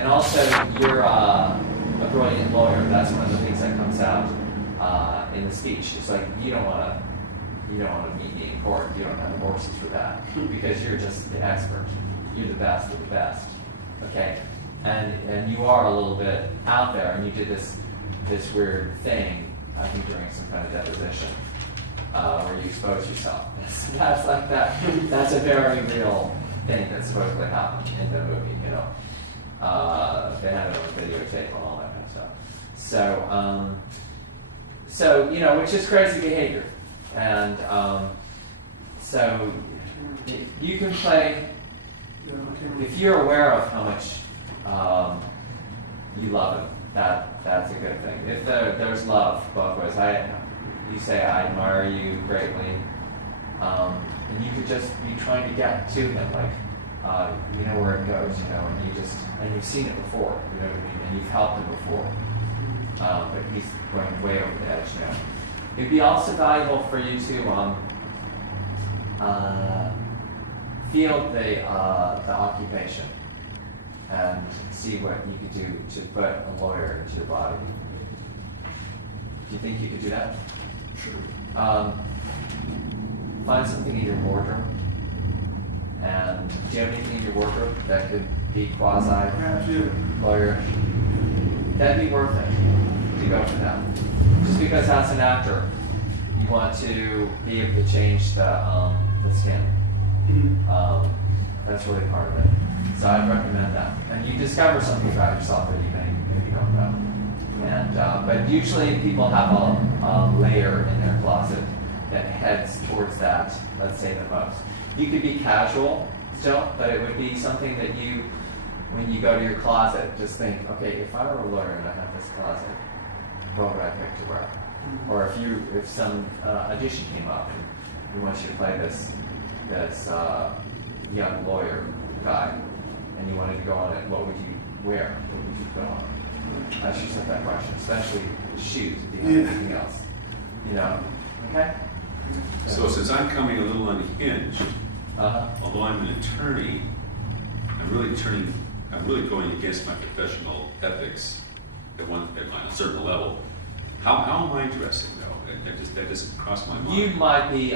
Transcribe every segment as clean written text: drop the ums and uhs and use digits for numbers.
And also, you're a brilliant lawyer. That's one of the things that comes out in the speech. It's like you don't want to meet me in court. You don't have the horses for that because you're just the expert. You're the best of the best. Okay, and you are a little bit out there, and you did this weird thing. I think during some kind of deposition where you expose yourself. That's like that. That's a very real thing that supposedly happened in the movie. You know, they had it on videotape and all that kind of stuff. So you know, which is crazy behavior, and so you can play if you're aware of how much you love him. That's a good thing. If there's love both ways, you say I admire you greatly, and you could just be trying to get to him, like you know where it goes, you know, and you've seen it before, you know what I mean, and you've helped him before, but he's going way over the edge now. It'd be also valuable for you to feel the occupation and see what you could do to put a lawyer into your body. Do you think you could do that? Sure. Find something in your wardrobe. And do you have anything in your wardrobe that could be quasi-lawyer? That'd be worth it to go for that. Just because as an actor, you want to be able to change the skin. That's really part of it. So I'd recommend that. And you discover something about yourself that you maybe don't know. And but usually people have a layer in their closet that heads towards that, let's say the most. You could be casual still, but it would be something that you, when you go to your closet, just think, okay, if I were a lawyer and I have this closet, what would I pick to wear? Or if some audition came up and we want you to play this young lawyer guy, and you wanted to go on it, what would you wear? What would you put on? I should set that question, especially shoes, if you have anything else. You know? Okay? So since I'm coming a little unhinged, although I'm an attorney, I'm really going against my professional ethics at a certain level. How am I dressing though? That doesn't cross my mind. You might be,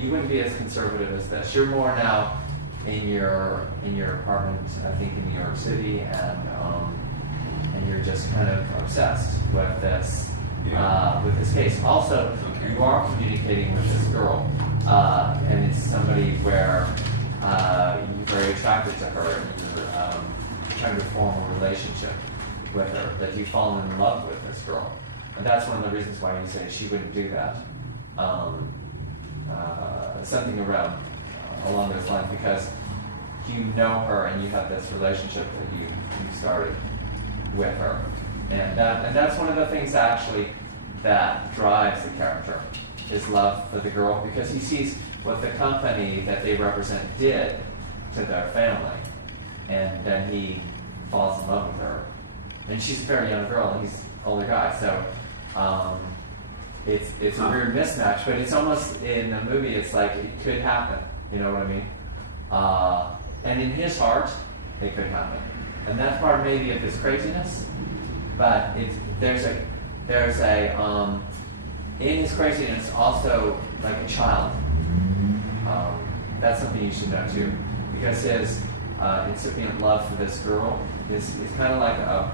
you wouldn't be as conservative as this. You're more now in your apartment, I think in New York City, and you're just kind of obsessed with this case. Also, you are communicating with this girl, and it's somebody where you're very attracted to her, and you're trying to form a relationship with her, that you've fallen in love with this girl. And that's one of the reasons why you say she wouldn't do that. Something around along those lines, because you know her and you have this relationship that you started with her, and that's one of the things actually that drives the character, is love for the girl, because he sees what the company that they represent did to their family, and then he falls in love with her. And she's a very young girl and he's an older guy, so it's a weird mismatch, but it's almost, in a movie, it's like it could happen, you know what I mean? And in his heart, it could happen. And that's part maybe of his craziness, but there's a in his craziness also like a child. That's something you should know too, because his incipient love for this girl is kind of like a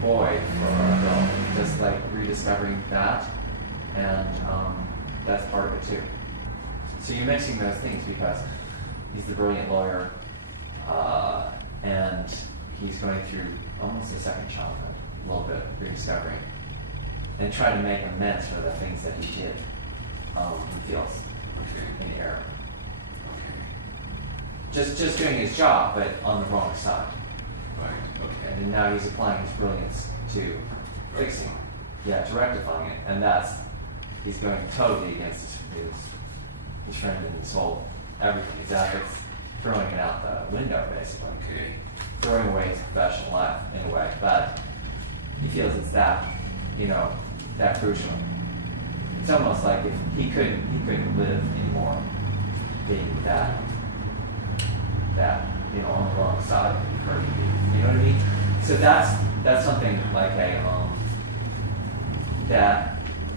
boy for a girl, just like rediscovering that, and that's part of it too. So you're mixing those things because he's the brilliant lawyer, and he's going through almost a second childhood, a little bit rediscovering, and trying to make amends for the things that he did. He feels in error. Just doing his job, but on the wrong side. Right. Okay. And now he's applying his brilliance to fixing, to rectifying it, and he's going totally against his friend and his whole everything, his ethics, throwing it out the window basically. Okay. Throwing away his professional life in a way, but he feels it's that crucial. It's almost like if he couldn't live anymore being that on the wrong side of the curtain. You know what I mean? So that's something like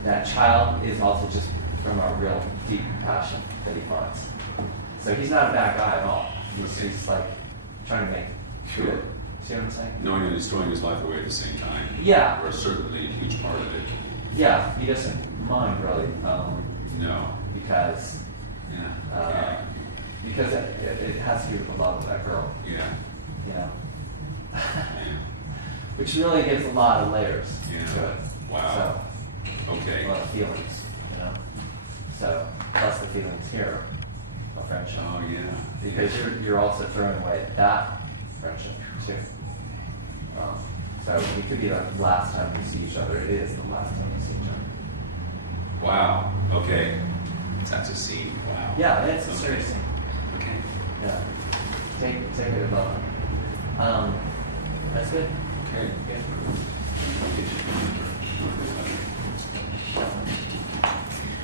that child is also just from a real deep compassion that he finds. So he's not a bad guy at all. He's like trying to make good. See what I'm saying? Knowing that he's throwing his life away at the same time. Yeah. Or certainly a huge part of it. Yeah, he doesn't mind really. No. Because because it has to do with the love of that girl. Yeah. You know. Yeah. Which really gives a lot of layers Yeah. to it. Wow. So, Okay. a lot of feelings, you know. So plus the feelings here of friendship. Oh yeah. Because you're also throwing away that friendship too. So it could be the last time we see each other. It is the last time we see each other. Wow. Okay. That's a scene. Wow. Yeah, it's a Okay. serious thing. Okay. Yeah. Take it above. That's good. Okay.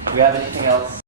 Do we have anything else